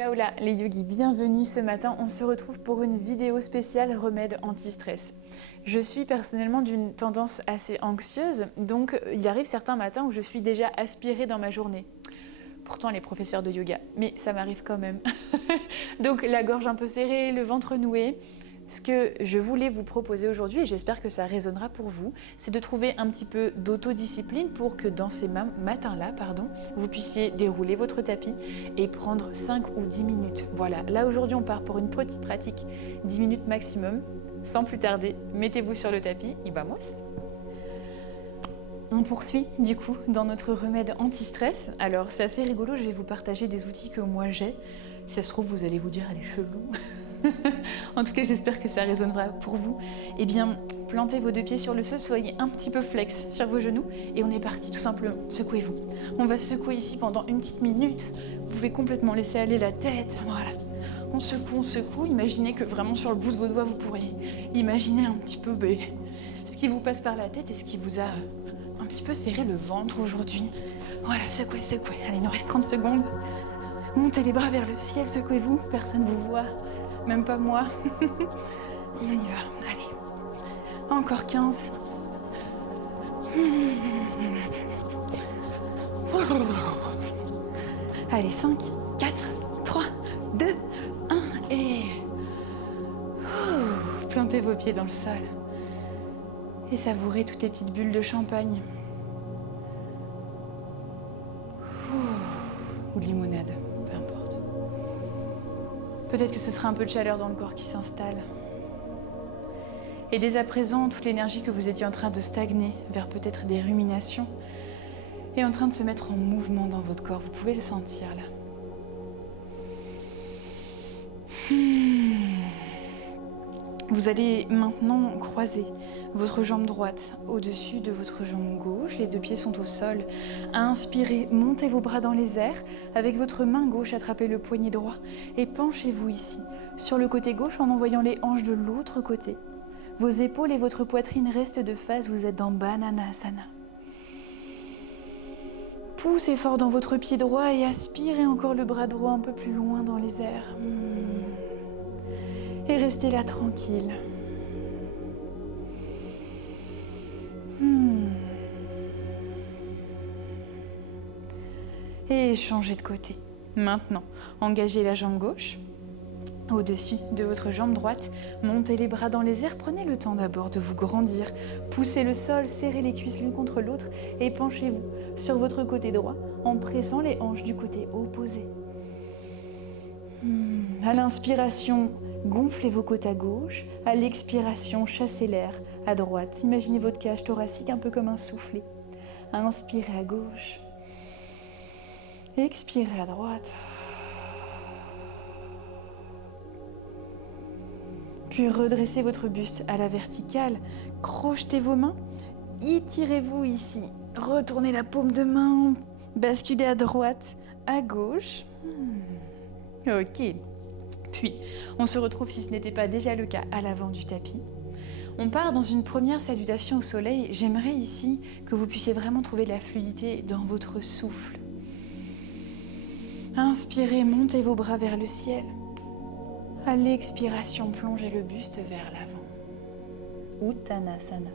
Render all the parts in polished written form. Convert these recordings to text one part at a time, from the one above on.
Hola hola les yogis, bienvenue ce matin, on se retrouve pour une vidéo spéciale remède anti-stress. Je suis personnellement d'une tendance assez anxieuse, donc il arrive certains matins où je suis déjà aspirée dans ma journée. Pourtant les professeurs de yoga, mais ça m'arrive quand même. Donc la gorge un peu serrée, le ventre noué. Ce que je voulais vous proposer aujourd'hui, et j'espère que ça résonnera pour vous, c'est de trouver un petit peu d'autodiscipline pour que dans ces matins-là, vous puissiez dérouler votre tapis et prendre 5 ou 10 minutes. Voilà, là aujourd'hui on part pour une petite pratique, 10 minutes maximum. Sans plus tarder, mettez-vous sur le tapis et vamos! On poursuit du coup dans notre remède anti-stress. Alors c'est assez rigolo, je vais vous partager des outils que moi j'ai. Si ça se trouve, vous allez vous dire, elle est chelou. En tout cas, j'espère que ça résonnera pour vous. Eh bien, plantez vos deux pieds sur le sol, soyez un petit peu flex sur vos genoux et on est parti tout simplement. Secouez-vous. On va secouer ici pendant une petite minute. Vous pouvez complètement laisser aller la tête. Voilà. On secoue. Imaginez que vraiment sur le bout de vos doigts, vous pourriez imaginer un petit peu ce qui vous passe par la tête et ce qui vous a un petit peu serré le ventre aujourd'hui. Voilà, secouez. Allez, il nous reste 30 secondes. Montez les bras vers le ciel, secouez-vous. Personne ne vous voit. Même pas moi. On y va, allez. Encore 15. Allez, 5, 4, 3, 2, 1 et... Plantez vos pieds dans le sol. Et savourez toutes les petites bulles de champagne. Ou de limonade, peu importe. Peut-être que ce sera un peu de chaleur dans le corps qui s'installe. Et dès à présent, toute l'énergie que vous étiez en train de stagner vers peut-être des ruminations est en train de se mettre en mouvement dans votre corps. Vous pouvez le sentir là. Vous allez maintenant croiser votre jambe droite au-dessus de votre jambe gauche. Les deux pieds sont au sol. Inspirez, montez vos bras dans les airs. Avec votre main gauche, attrapez le poignet droit et penchez-vous ici, sur le côté gauche en envoyant les hanches de l'autre côté. Vos épaules et votre poitrine restent de face, vous êtes dans Bananasana. Poussez fort dans votre pied droit et aspirez encore le bras droit un peu plus loin dans les airs. Et restez là tranquille. Et changez de côté. Maintenant, engagez la jambe gauche au-dessus de votre jambe droite. Montez les bras dans les airs. Prenez le temps d'abord de vous grandir. Poussez le sol, serrez les cuisses l'une contre l'autre et penchez-vous sur votre côté droit en pressant les hanches du côté opposé. À l'inspiration, gonflez vos côtes à gauche. À l'expiration, chassez l'air à droite. Imaginez votre cage thoracique un peu comme un soufflet. Inspirez à gauche. Expirez à droite. Puis redressez votre buste à la verticale. Crochetez vos mains. Étirez-vous ici. Retournez la paume de main. Basculez à droite, à gauche. Ok. Puis, on se retrouve, si ce n'était pas déjà le cas, à l'avant du tapis. On part dans une première salutation au soleil. J'aimerais ici que vous puissiez vraiment trouver de la fluidité dans votre souffle. Inspirez, montez vos bras vers le ciel. À l'expiration, plongez le buste vers l'avant. Uttanasana.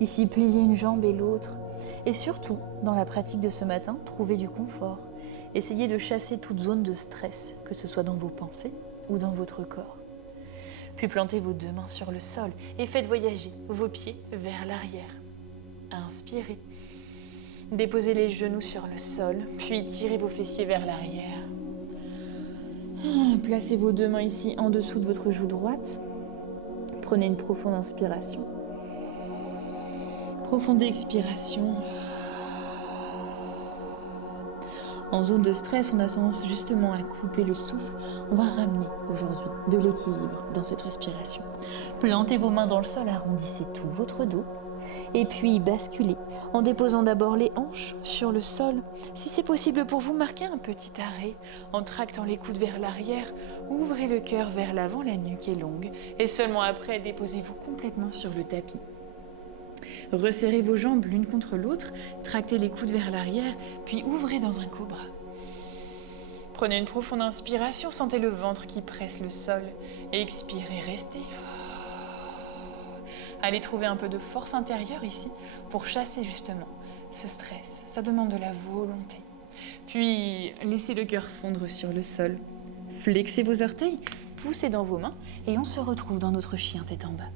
Ici, pliez une jambe et l'autre. Et surtout, dans la pratique de ce matin, trouvez du confort. Essayez de chasser toute zone de stress, que ce soit dans vos pensées ou dans votre corps. Puis plantez vos deux mains sur le sol et faites voyager vos pieds vers l'arrière. Inspirez. Déposez les genoux sur le sol, puis tirez vos fessiers vers l'arrière. Placez vos deux mains ici en dessous de votre joue droite. Prenez une profonde inspiration. Profonde expiration. En zone de stress, on a tendance justement à couper le souffle. On va ramener aujourd'hui de l'équilibre dans cette respiration. Plantez vos mains dans le sol, arrondissez tout votre dos. Et puis basculez en déposant d'abord les hanches sur le sol. Si c'est possible pour vous, marquez un petit arrêt en tractant les coudes vers l'arrière. Ouvrez le cœur vers l'avant, la nuque est longue. Et seulement après, déposez-vous complètement sur le tapis. Resserrez vos jambes l'une contre l'autre, tractez les coudes vers l'arrière, puis ouvrez dans un cobra. Prenez une profonde inspiration, sentez le ventre qui presse le sol. Expirez, restez. Allez trouver un peu de force intérieure ici pour chasser justement ce stress. Ça demande de la volonté. Puis laissez le cœur fondre sur le sol. Flexez vos orteils, poussez dans vos mains et on se retrouve dans notre chien tête en bas.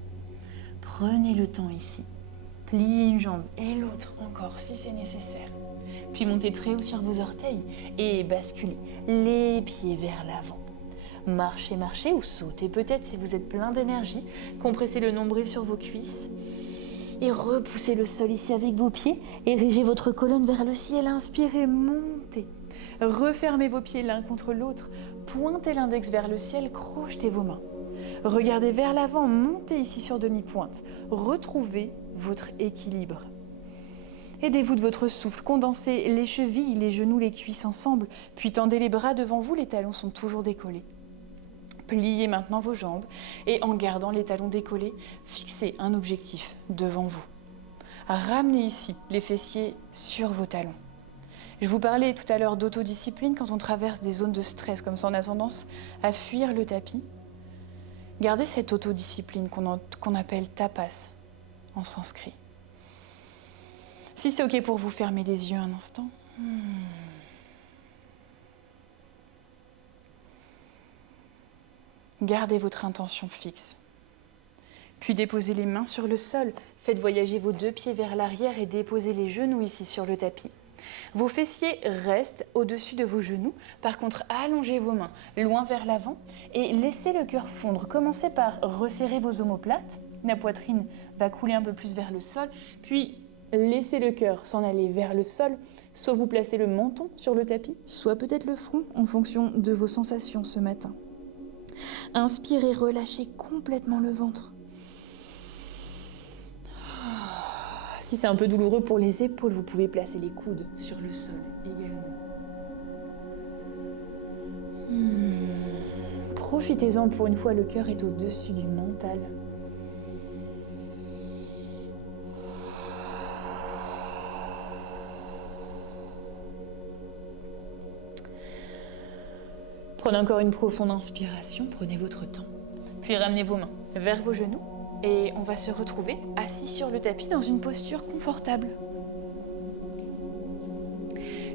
Prenez le temps ici. Pliez une jambe et l'autre encore si c'est nécessaire. Puis montez très haut sur vos orteils et basculez les pieds vers l'avant. Marchez, marchez ou sautez peut-être si vous êtes plein d'énergie. Compressez le nombril sur vos cuisses et repoussez le sol ici avec vos pieds. Érigez votre colonne vers le ciel, inspirez, montez. Refermez vos pieds l'un contre l'autre, pointez l'index vers le ciel, crochetez vos mains. Regardez vers l'avant, montez ici sur demi-pointe. Retrouvez votre équilibre. Aidez-vous de votre souffle, condensez les chevilles, les genoux, les cuisses ensemble, puis tendez les bras devant vous, les talons sont toujours décollés. Pliez maintenant vos jambes et en gardant les talons décollés, fixez un objectif devant vous. Ramenez ici les fessiers sur vos talons. Je vous parlais tout à l'heure d'autodiscipline quand on traverse des zones de stress, comme ça on a tendance à fuir le tapis. Gardez cette autodiscipline qu'on appelle tapas en sanskrit. Si c'est OK pour vous, fermez les yeux un instant. Gardez votre intention fixe. Puis déposez les mains sur le sol. Faites voyager vos deux pieds vers l'arrière et déposez les genoux ici sur le tapis. Vos fessiers restent au-dessus de vos genoux. Par contre, allongez vos mains loin vers l'avant et laissez le cœur fondre. Commencez par resserrer vos omoplates. La poitrine va couler un peu plus vers le sol. Puis, laissez le cœur s'en aller vers le sol. Soit vous placez le menton sur le tapis, soit peut-être le front en fonction de vos sensations ce matin. Inspirez, relâchez complètement le ventre. Si c'est un peu douloureux pour les épaules, vous pouvez placer les coudes sur le sol également. Profitez-en, pour une fois, le cœur est au-dessus du mental. Prenez encore une profonde inspiration, prenez votre temps. Puis ramenez vos mains vers vos genoux. Et on va se retrouver assis sur le tapis dans une posture confortable.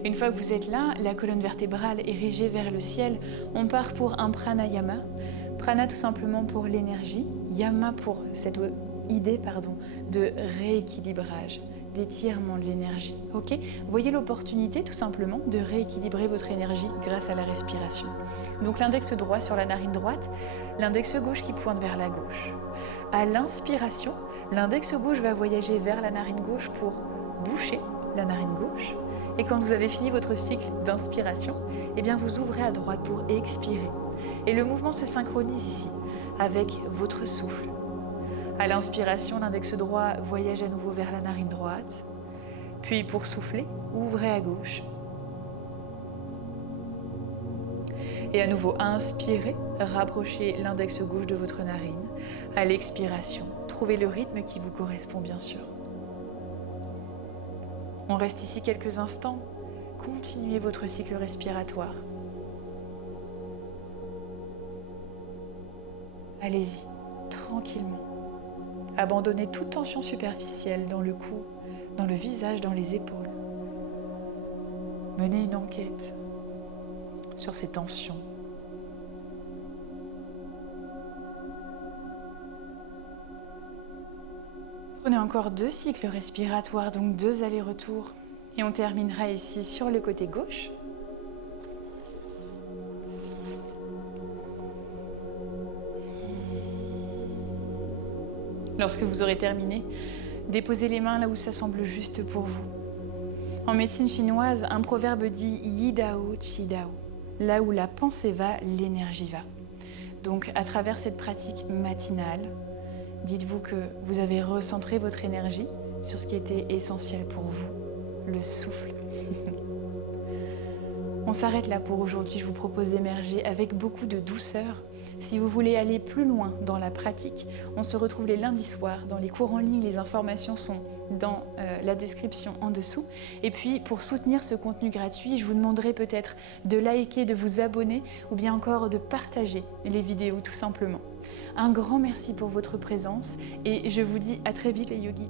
Une fois que vous êtes là, la colonne vertébrale érigée vers le ciel, on part pour un pranayama. Prana tout simplement pour l'énergie, yama pour cette idée de rééquilibrage, d'étirement de l'énergie. Ok ? Voyez l'opportunité tout simplement de rééquilibrer votre énergie grâce à la respiration. Donc l'index droit sur la narine droite, l'index gauche qui pointe vers la gauche. À l'inspiration, l'index gauche va voyager vers la narine gauche pour boucher la narine gauche. Et quand vous avez fini votre cycle d'inspiration, eh bien vous ouvrez à droite pour expirer. Et le mouvement se synchronise ici avec votre souffle. À l'inspiration, l'index droit voyage à nouveau vers la narine droite. Puis pour souffler, ouvrez à gauche. Et à nouveau, inspirez, rapprochez l'index gauche de votre narine. À l'expiration, trouvez le rythme qui vous correspond bien sûr. On reste ici quelques instants. Continuez votre cycle respiratoire. Allez-y, tranquillement. Abandonnez toute tension superficielle dans le cou, dans le visage, dans les épaules. Menez une enquête sur ces tensions. Prenez encore 2 cycles respiratoires, donc 2 allers-retours. Et on terminera ici sur le côté gauche. Lorsque vous aurez terminé, déposez les mains là où ça semble juste pour vous. En médecine chinoise, un proverbe dit « Yi Dao, Qi Dao ». Là où la pensée va, l'énergie va. Donc, à travers cette pratique matinale, dites-vous que vous avez recentré votre énergie sur ce qui était essentiel pour vous, le souffle. On s'arrête là pour aujourd'hui. Je vous propose d'émerger avec beaucoup de douceur. Si vous voulez aller plus loin dans la pratique, on se retrouve les lundis soirs dans les cours en ligne. Les informations sont dans la description en dessous. Et puis pour soutenir ce contenu gratuit, je vous demanderai peut-être de liker, de vous abonner ou bien encore de partager les vidéos tout simplement. Un grand merci pour votre présence et je vous dis à très vite les yogis.